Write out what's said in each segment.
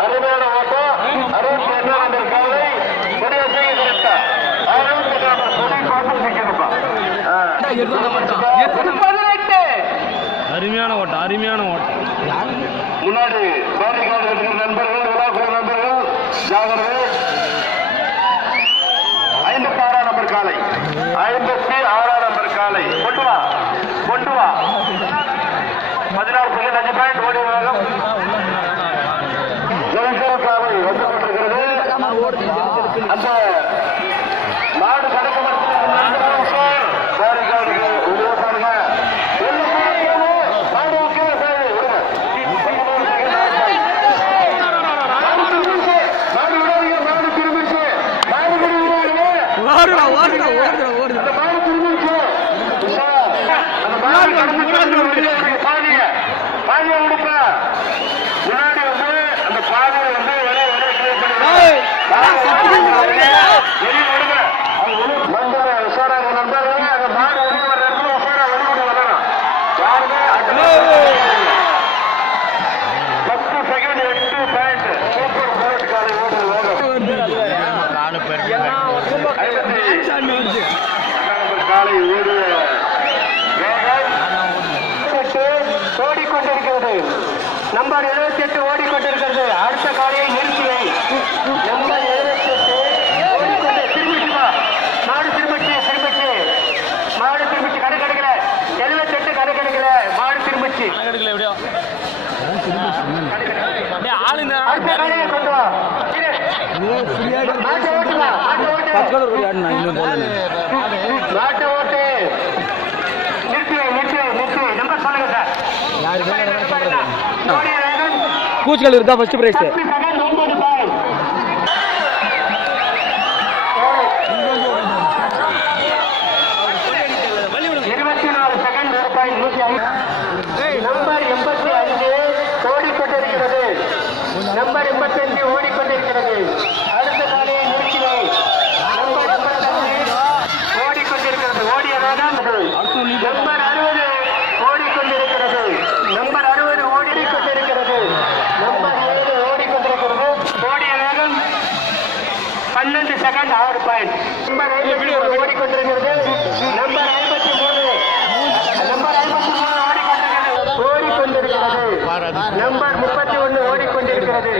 அருமையான ஓட்டம். 62 காலை முடிவு செய்திருக்கா. 18. அருமையான ஓட்டம், அருமையான ஓட்டம். முன்னாடி நண்பர்கள், விழாக்குழு நண்பர்கள் ஜாகிரதை. 56 நம்பர் காலை, 56 நம்பர் காலை கொண்டு வா, கொண்டு வா. 14 பாயிண்ட் ஓடி வேகம் காலை வந்து கொண்டிருக்கிறது. அந்த நாடு கடக்க முன்னாடி வந்து அந்த பாதையை வந்து ஓடிக்கொண்டிருக்கிறது. நம்பர் 78 ஓடிக்கொண்டிருக்கிறது. அடுத்த காலையை நிறுத்தியை. நம்பர் 78 திரும்பிச்சுமா, மாடு திரும்பிச்சு, திரும்பிச்சு, மாடு திரும்பிச்சு, கடை கிடைக்கல. 78 கடை கிடைக்கல, மாடு திரும்பிச்சு. அடுத்த காலையை கொண்டு வா. மாட்டை ஓட்டுமா, மாட்டை ஓட்டு, மாட்டை ஓட்டு. கூச்சுகள் இருக்கா? First prize 24 second. நம்பர் 85 ஓடிக்கொண்டிருக்கிறது. நம்பர் 85 ஓடிக்கொண்டிருக்கிறது. அடுத்த காலையை நிறுத்தினை. நம்பர் 85 ஓடிக்கொண்டிருக்கிறது. ஓடிய வேண்டாம். நம்பர் 60 ஓடிக்கொண்டிருக்கிறது. நம்பர் 60 ஓடிக்கொண்டிருக்கிறது. நம்பர் 7 ஓடிக்கொண்டிருக்கிறது. ஓடிய வேகம் 12 செகண்ட் 6 பாயிண்ட். நம்பர் 53 ஓடிக்கொண்டிருக்கிறது. நம்பர் 53 ஓடிக்கொண்டிருக்கிறது. நம்பர் 31 ஓடிக்கொண்டிருக்கிறது.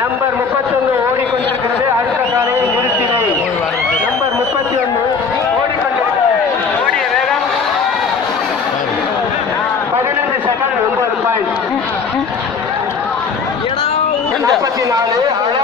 நம்பர் 31 ஓடிக்கொண்டிருக்கிறது. அடுத்த காலையை நிறுத்தினை. நம்பர் 31 ஓடிக்கொண்டிருக்கிறது. ஓடிய வேகம் 15 செகண்ட் 9 பாயிண்ட். 44